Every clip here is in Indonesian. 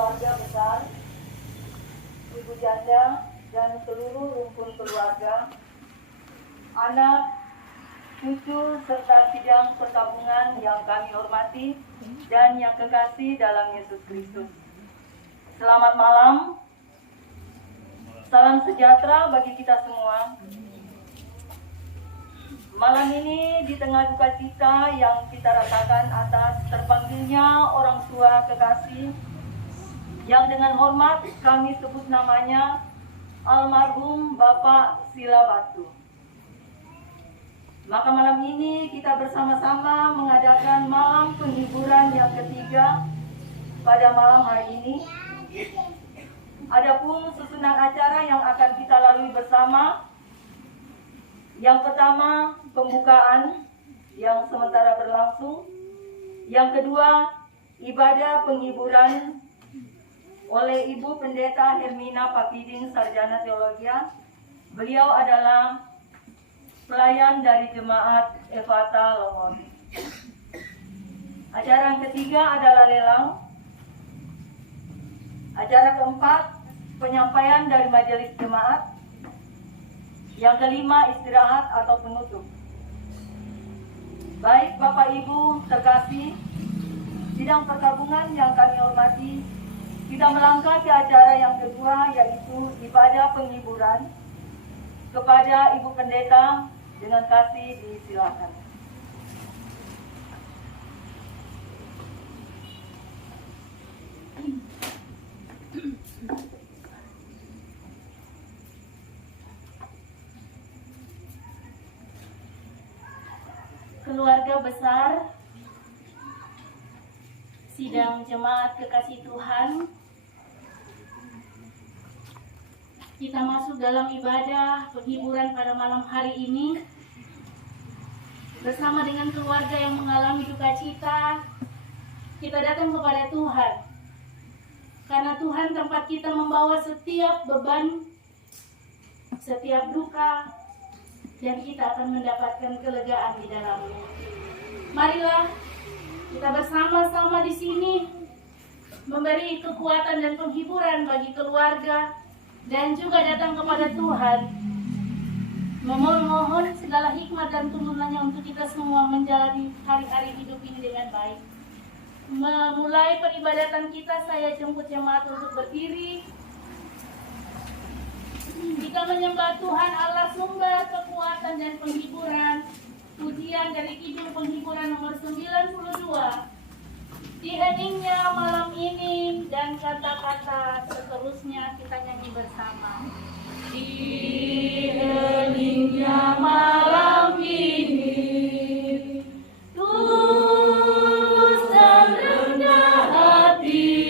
keluarga besar, ibu janda, dan seluruh rumpun keluarga, anak, cucu, serta sidang perkabungan yang kami hormati dan yang kekasih dalam Yesus Kristus. Selamat malam, salam sejahtera bagi kita semua. Malam ini di tengah duka cita yang kita rasakan atas terpanggilnya orang tua kekasih yang dengan hormat kami sebut namanya almarhum Bapak Sila Batu. Maka malam ini kita bersama-sama mengadakan malam penghiburan yang ketiga pada malam hari ini. Adapun susunan acara yang akan kita lalui bersama, yang pertama pembukaan yang sementara berlangsung, yang kedua ibadah penghiburan oleh Ibu Pendeta Hermina Papidin, Sarjana Teologia. Beliau adalah pelayan dari Jemaat Efata Longon. Acara yang ketiga adalah lelang. Acara keempat penyampaian dari majelis jemaat. Yang kelima istirahat atau penutup. Baik Bapak Ibu terkasih, sidang perkabungan yang kami hormati, kita melangkah ke acara yang kedua, yaitu ibadah penghiburan. Kepada Ibu Pendeta dengan kasih disilakan. Keluarga besar sidang jemaat kekasih Tuhan, kita masuk dalam ibadah penghiburan pada malam hari ini bersama dengan keluarga yang mengalami duka cita. Kita datang kepada Tuhan karena Tuhan tempat kita membawa setiap beban, setiap duka, dan kita akan mendapatkan kelegaan di dalamnya. Marilah kita bersama-sama di sini memberi kekuatan dan penghiburan bagi keluarga dan juga datang kepada Tuhan memohon segala hikmat dan tuntunannya untuk kita semua menjalani hari-hari hidup ini dengan baik. Memulai peribadatan kita, saya jemput jemaat untuk berdiri. Kita menyembah Tuhan Allah sumber kekuatan dan penghiburan. Pujian dari Kidung Penghiburan nomor 92. Di heningnya malam ini dan kata-kata seterusnya kita nyanyi bersama. Di heningnya malam ini, tulus dan rendah hati,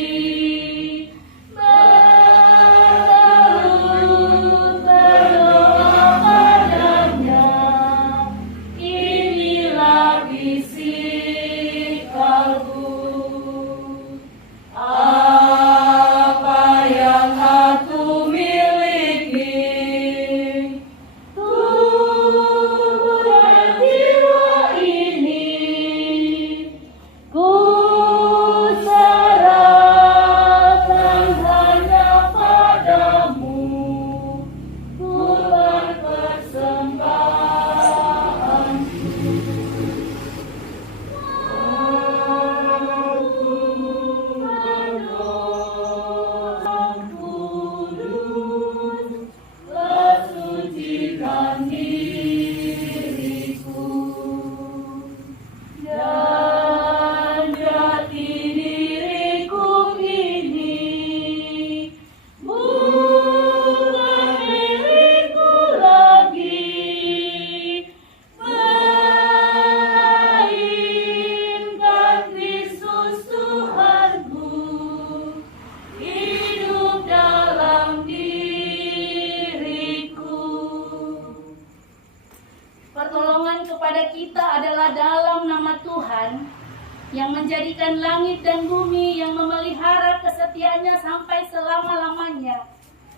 yang menjadikan langit dan bumi, yang memelihara kesetiaannya sampai selama-lamanya,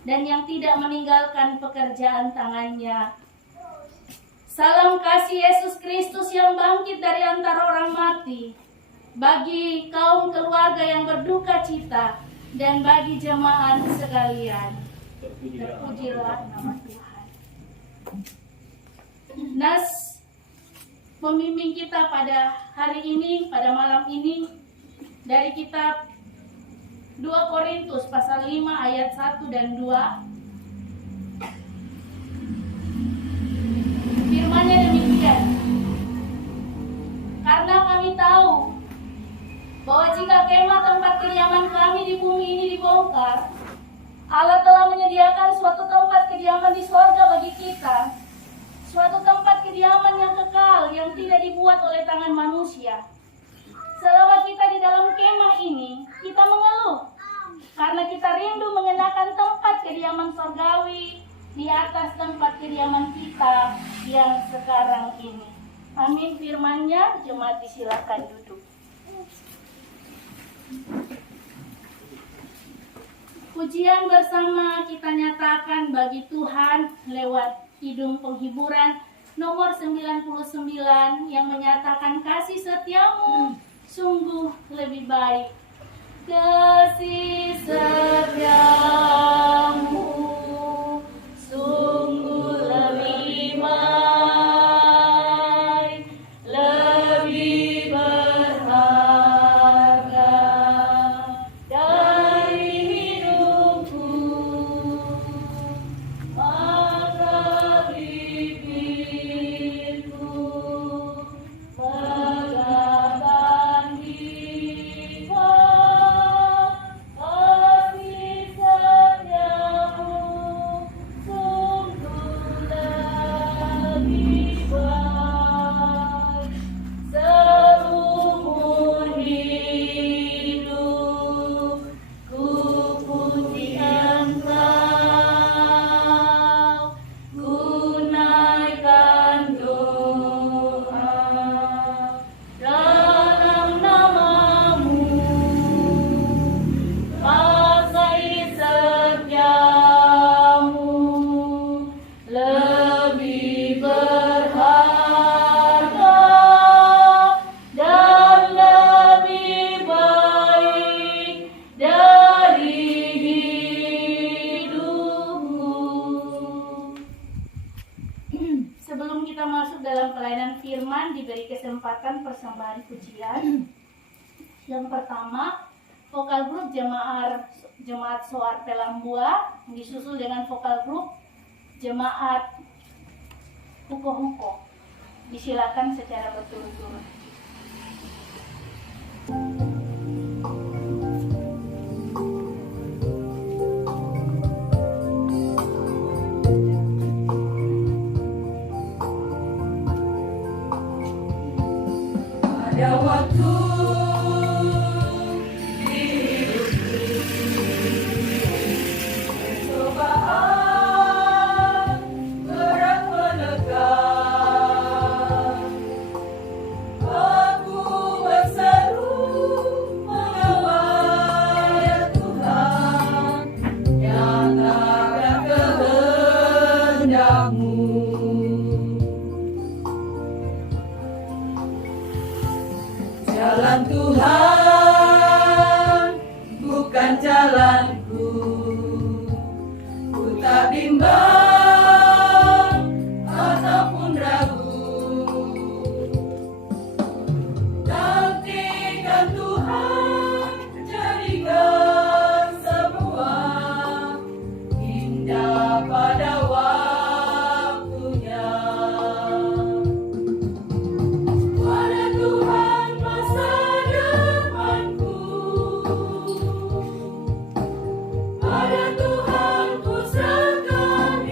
dan yang tidak meninggalkan pekerjaan tangannya. Salam kasih Yesus Kristus yang bangkit dari antara orang mati, bagi kaum keluarga yang berduka cita, dan bagi jemaat sekalian. Terpujilah nama Tuhan. Nas membimbing kita pada hari ini, pada malam ini dari kitab 2 Korintus pasal 5 ayat 1 dan 2. Firman-Nya demikian. Karena kami tahu bahwa jika kemah tempat kediaman kami di bumi ini dibongkar, Allah telah menyediakan suatu tempat kediaman di sorga bagi kita, suatu tempat kediaman yang kekal yang tidak dibuat oleh tangan manusia. Selama kita di dalam kemah ini, kita mengeluh karena kita rindu mengenakan tempat kediaman sorgawi di atas tempat kediaman kita yang sekarang ini. Amin. Firman-Nya, jemaat disilakan duduk. Pujian bersama kita nyatakan bagi Tuhan lewat kidung penghiburan nomor 99 yang menyatakan kasih setiamu sungguh lebih baik. Kasih setiamu sungguh lebih baik, lebih berharga dari hidupku, maka bibirku mengatakan jika kasih setiamu sungguh lebih baik. Seumur hidup ku puji Engkau, ku naikkan doa dalam nama-Mu. Kasih setiamu lebih berharga dan lebih baik dari hidupku. Sebelum kita masuk dalam pelayanan firman, diberi kesempatan persembahan pujian. Yang pertama, vokal grup jemaat Soar Pelambua disusul dengan vokal grup jemaat Huko-Huko. Disilakan secara berturut-turut. Ada waktu di percobaan berat menekan, aku berseru mengawal ya Tuhan, nyatakan kehendak-Mu. Jalan Tuhan bukan jalanku, ku tak bimbang ataupun ragu. Nantikan Tuhan jadikan semua indah pada waktunya. Pada Tuhan masa depanku, pada Tuhan ku serahkan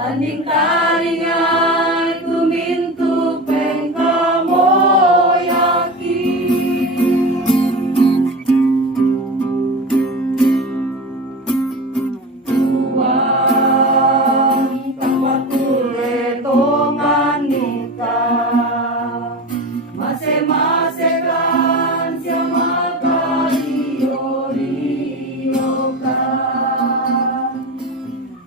tanding taringan kumintu pengkamo yakin. Tuang tempat kuletongan nikah, mase-masekan siama kaliyo-riyokan.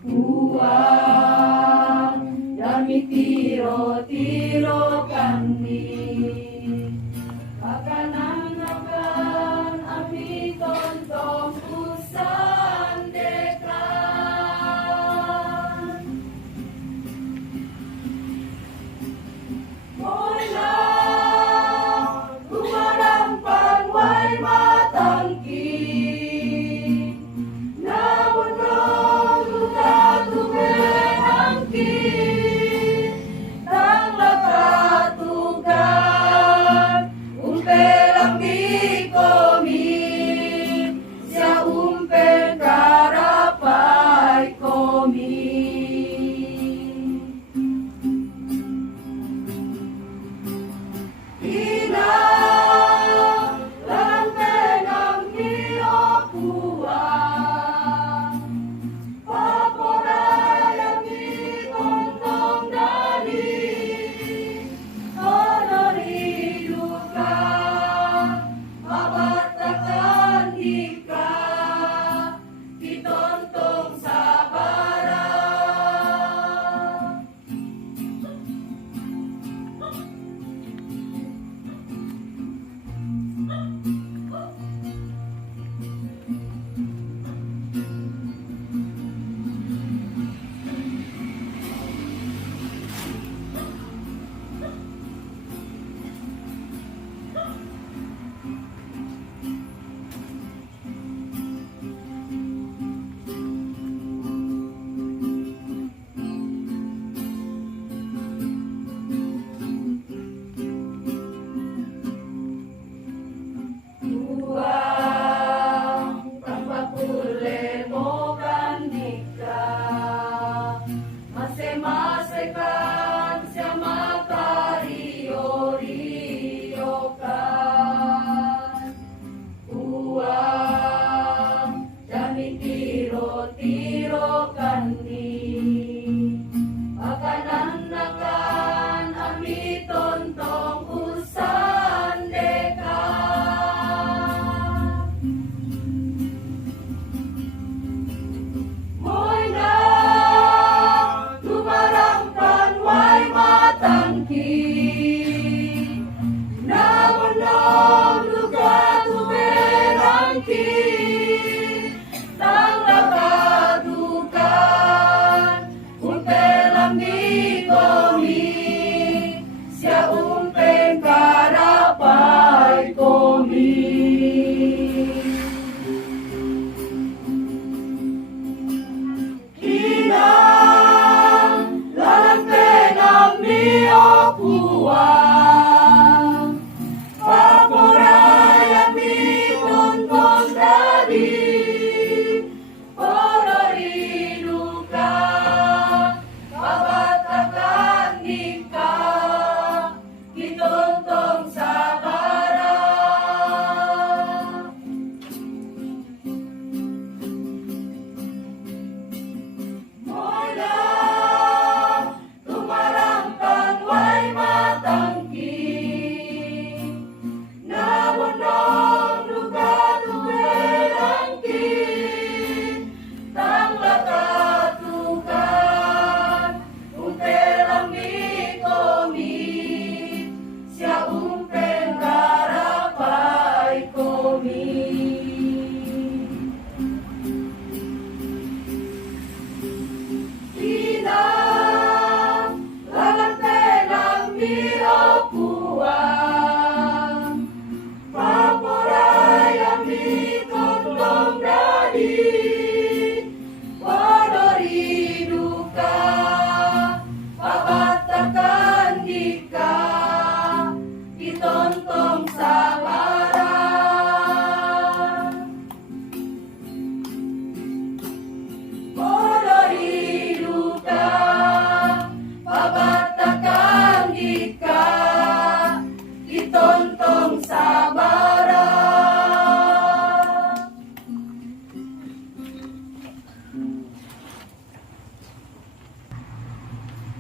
Uang yami tiro-tiro kami, akan ami tontong usan dekan. Mola kumarangpan way matangki, namun rong luka tuwe angki, tang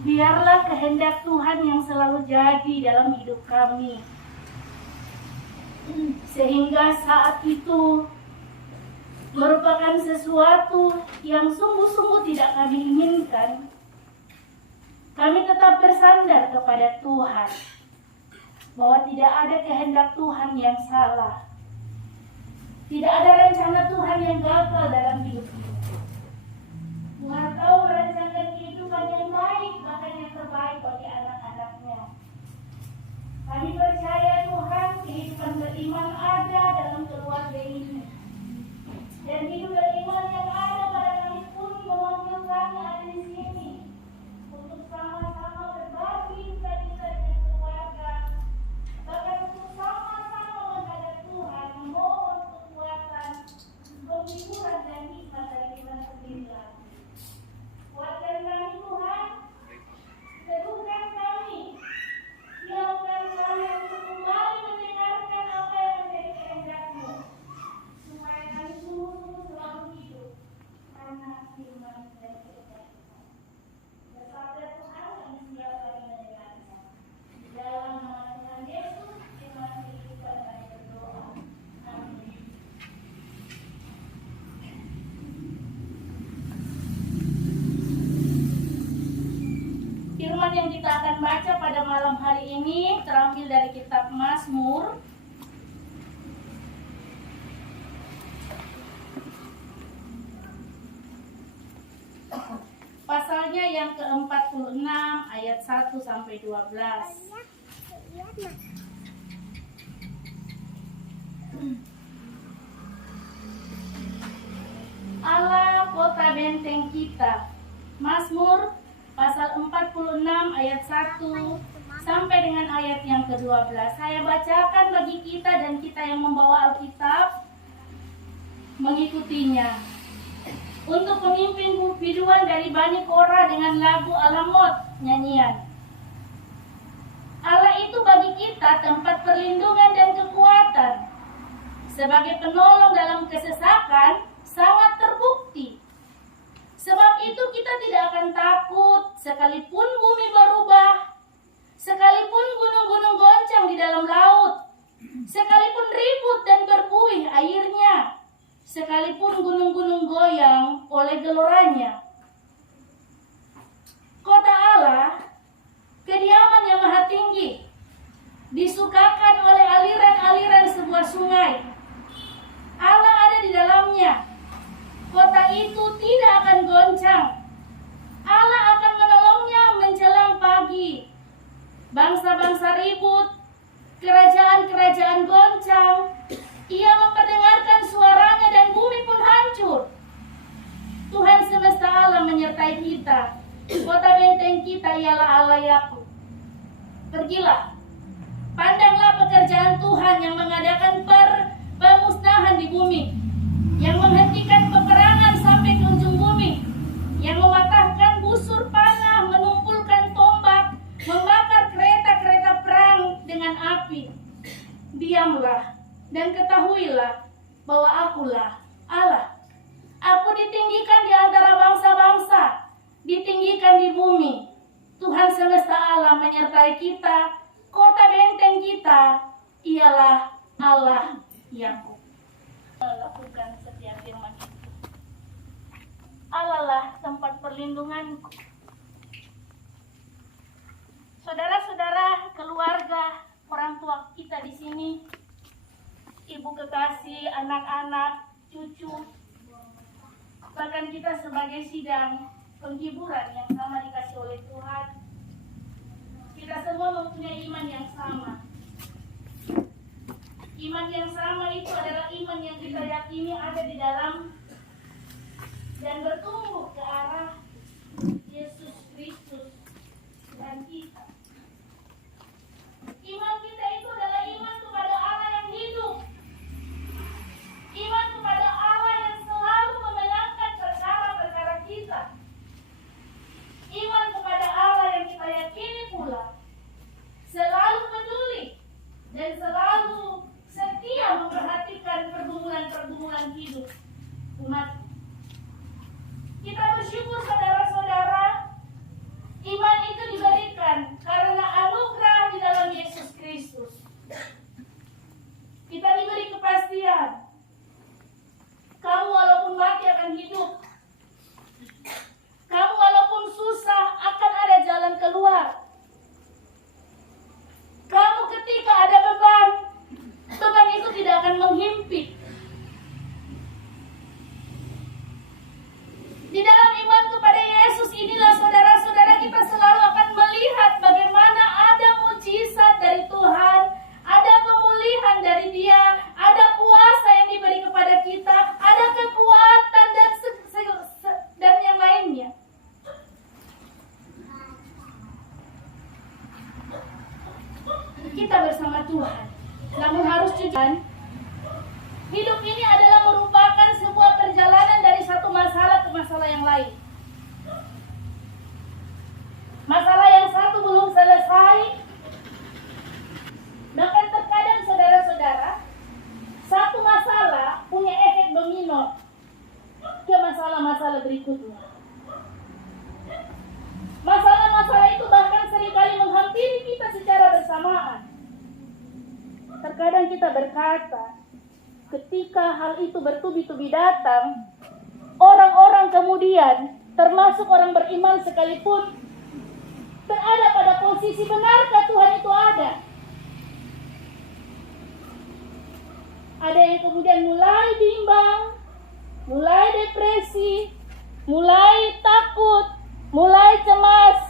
Biarlah kehendak Tuhan yang selalu jadi dalam hidup kami. Sehingga saat itu merupakan sesuatu yang sungguh-sungguh tidak kami inginkan. Kami tetap bersandar kepada Tuhan, bahwa tidak ada kehendak Tuhan yang salah. Tidak ada rencana Tuhan yang gagal dalam hidup kita. Tuhan tahu merancangkan kehidupan yang baik, bahkan yang terbaik bagi anak-anaknya. Kami percaya Tuhan, kehidupan beriman ada dalam keluarga ini. Dan hidup beriman yang ada pada kami pun memanggil kami ada di sini untuk sama-sama berbagi cita-cita dengan keluarga, bahkan untuk sama-sama menghadap Tuhan, memohon kekuatan, penghiburan dan hikmat dari Tuhan sendiri. Kuatkan kami Tuhan, teguhkan kami, siapkan kami untuk kembali mendengarkan apa yang menjadi kehendak-Mu, supaya kami sungguh-sungguh selalu hidup karena firman dan kehendak. Bersabda Tuhan, kami siap kami mendengarkan. Di dalam nama Tuhan Yesus, firman kehidupan kami berdoa. Amin. Firman yang kita akan baca pada malam hari ini terambil dari kitab Mazmur pasalnya yang ke-46 ayat 1 sampai 12. Allah kota benteng kita. Mazmur pasal 46 ayat 1 sampai dengan ayat yang ke-12. Saya bacakan bagi kita dan kita yang membawa Alkitab mengikutinya. Untuk pemimpin biduan dari Bani Korah dengan lagu Alamot nyanyian. Allah itu bagi kita tempat perlindungan dan kekuatan. Sebagai penolong dalam kesesakan sangat terbukti. Sebab itu kita tidak akan takut sekalipun bumi berubah, sekalipun gunung-gunung goncang di dalam laut, sekalipun ribut dan berbuih airnya, sekalipun gunung-gunung goyang oleh geloranya. Kota Allah, kediaman yang maha tinggi, disukakan oleh aliran-aliran sebuah sungai. Allah ada di dalamnya. Kota itu tidak akan goncang. Allah akan menolongnya menjelang pagi. Bangsa-bangsa ribut, kerajaan-kerajaan goncang. Ia memperdengarkan suaranya dan bumi pun hancur. Tuhan semesta alam menyertai kita. Kota benteng kita ialah Allah Yakub. Pergilah, pandanglah pekerjaan Tuhan yang mengadakan pemusnahan di bumi, yang menghentikan peperangan sampai ke ujung bumi, yang mematahkan busur panah, menumpulkan tombak, membakar kereta-kereta perang dengan api. Diamlah dan ketahuilah bahwa akulah Allah. Aku ditinggikan di antara bangsa-bangsa, ditinggikan di bumi. Tuhan semesta alam menyertai kita. Kota benteng kita ialah Allah Yakub. Melakukan setiap firman itu. Allah lah tempat perlindunganku. Saudara-saudara, keluarga, orang tua kita di sini, ibu kekasih, anak-anak, cucu, bahkan kita sebagai sidang penghiburan yang sama dikasih oleh Tuhan, kita semua mempunyai iman yang sama. Iman yang sama itu adalah iman yang kita yakini ada di dalam dan bertumbuh ke arah Yesus Kristus dan kita. Iman kita itu adalah iman kepada Allah yang hidup. Iman kepada Allah yang selalu memenangkan perkara-perkara kita. Iman kita bersama Tuhan. Namun harus juga, hidup ini adalah merupakan sebuah perjalanan dari satu masalah ke masalah yang lain. Masalah yang satu belum selesai, bahkan terkadang saudara-saudara, satu masalah punya efek domino ke masalah-masalah berikutnya. Masalah-masalah itu bahkan seringkali menghampiri kita secara bersamaan. Terkadang kita berkata, ketika hal itu bertubi-tubi datang, orang-orang kemudian, termasuk orang beriman sekalipun, berada pada posisi benarkah Tuhan itu ada? Ada yang kemudian mulai bimbang, mulai depresi, mulai takut, mulai cemas,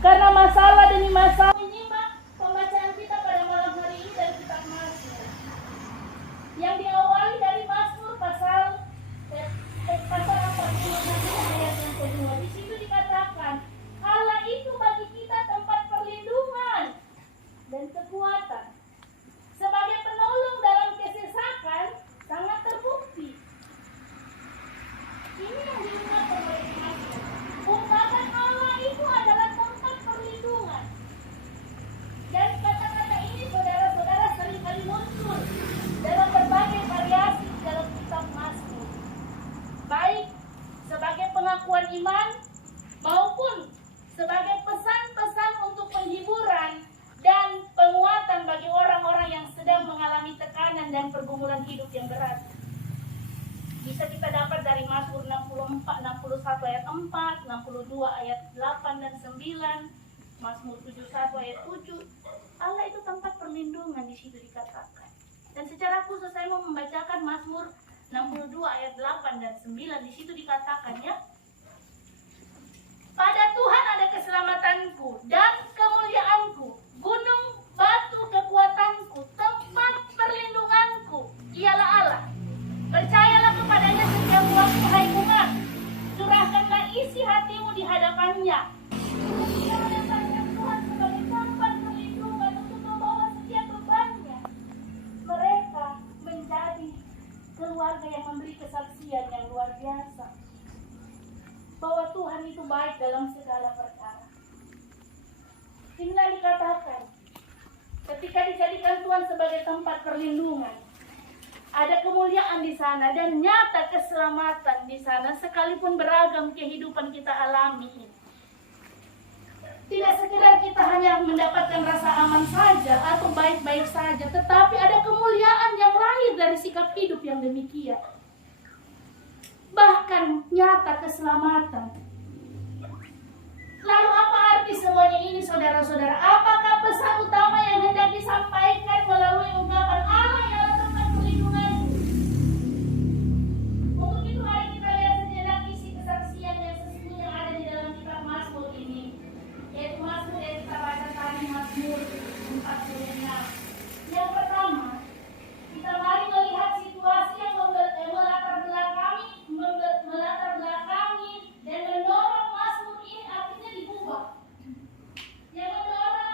karena masalah demi masalah. Menyimak pembacaan kita pada malam hari ini dari kitab Mazmur, yang diawali dari Mazmur pasal 41 ayat yang kedua. Di situ dikatakan, Allah itu bagi kita tempat perlindungan dan kekuatan. Sebagai penolong dalam kesesakan sangat terbukti. Ini yang diingatkan oleh Mazmur. Ungkapan Allah itu adalah tempat perlindungan. Dan kata-kata ini saudara-saudara seringkali muncul dalam berbagai variasi dalam kitab Mazmur. Baik sebagai pengakuan iman maupun sebagai pesan-pesan untuk penghiburan dan penguatan bagi orang-orang yang sedang mengalami tekanan dan pergumulan hidup yang berat. Bisa kita dapat dari Mazmur 61 ayat 4, 62 ayat 8 dan 9, Mazmur 71 ayat 7. Allah itu tempat perlindungan, di situ dikatakan. Dan secara khusus saya mau membacakan Mazmur 62 ayat 8 dan 9. Di situ dikatakan, ya, pada Tuhan ada keselamatanku dan kemuliaanku, gunung batu kekuatanku, tempat perlindunganku, ialah Allah. Percayalah kepadanya setiap waktu, hai umat, curahkanlah isi hatimu di hadapannya. Dia menempatkan Tuhan sebagai tempat perlindungan untuk membawa setiap bebannya. Mereka menjadi keluarga yang memberi kesaksian yang luar biasa bahwa Tuhan itu baik dalam segala perkara. Inilah dikatakan, ketika dijadikan Tuhan sebagai tempat perlindungan, ada kemuliaan di sana dan nyata keselamatan di sana, sekalipun beragam kehidupan kita alami ini. Tidak sekedar kita hanya mendapatkan rasa aman saja atau baik-baik saja, tetapi ada kemuliaan yang lahir dari sikap hidup yang demikian. Bahkan nyata keselamatan. Lalu apa arti semuanya ini, saudara-saudara? Apakah pesan utama yang hendak disampaikan melalui ungkapan Allah yang adalah tempat perlindungan? Untuk itu mari kita lihat sejenak isi kesaksian yang sesungguhnya ada di dalam kitab Mazmur ini, yaitu Mazmur yang kita baca tadi, Mazmur 46. Yang pertama, kita mari melihat situasi yang melatar belakangi dan mendorong Mazmur ini artinya diubah. Yang mendorong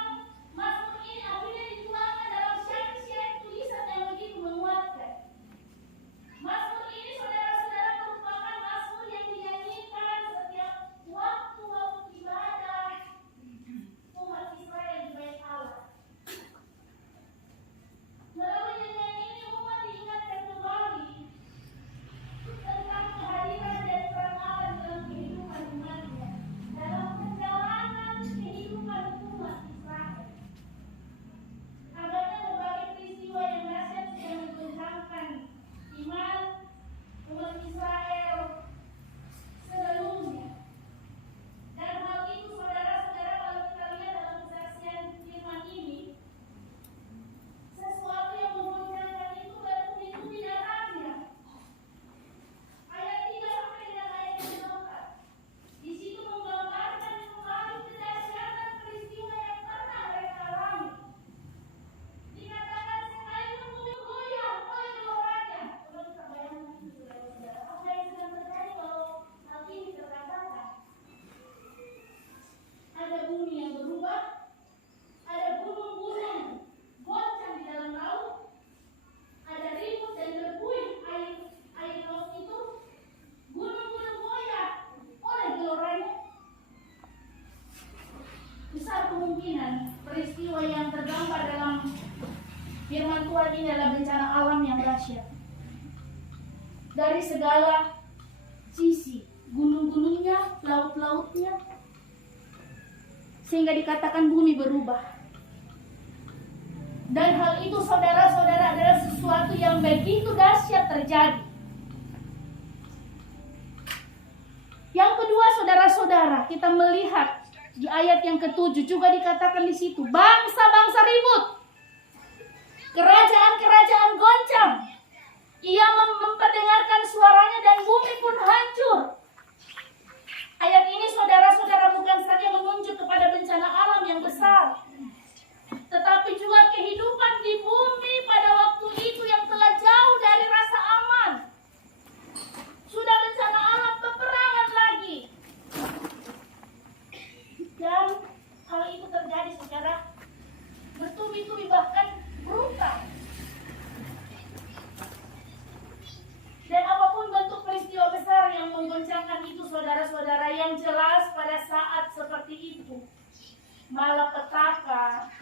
Firman Tuhan ini adalah bencana alam yang dahsyat. Dari segala sisi, gunung-gunungnya, laut-lautnya, sehingga dikatakan bumi berubah. Dan hal itu saudara-saudara adalah sesuatu yang begitu dahsyat terjadi. Yang kedua, saudara-saudara, kita melihat di ayat yang ke-7 juga dikatakan di situ, bangsa-bangsa ribut, kerajaan-kerajaan goncang. Ia memperdengarkan suaranya dan bumi pun hancur. Ayat ini saudara-saudara bukan saja menunjuk kepada bencana alam yang besar, tetapi juga kehidupan di bumi pada waktu itu yang telah jauh dari rasa aman. Sudah bencana alam, peperangan lagi. Dan hal itu terjadi secara bertubi-tubi, bahkan brutal. Dan apapun bentuk peristiwa besar yang menggoncangkan itu, saudara-saudara, yang jelas pada saat seperti itu, malapetaka,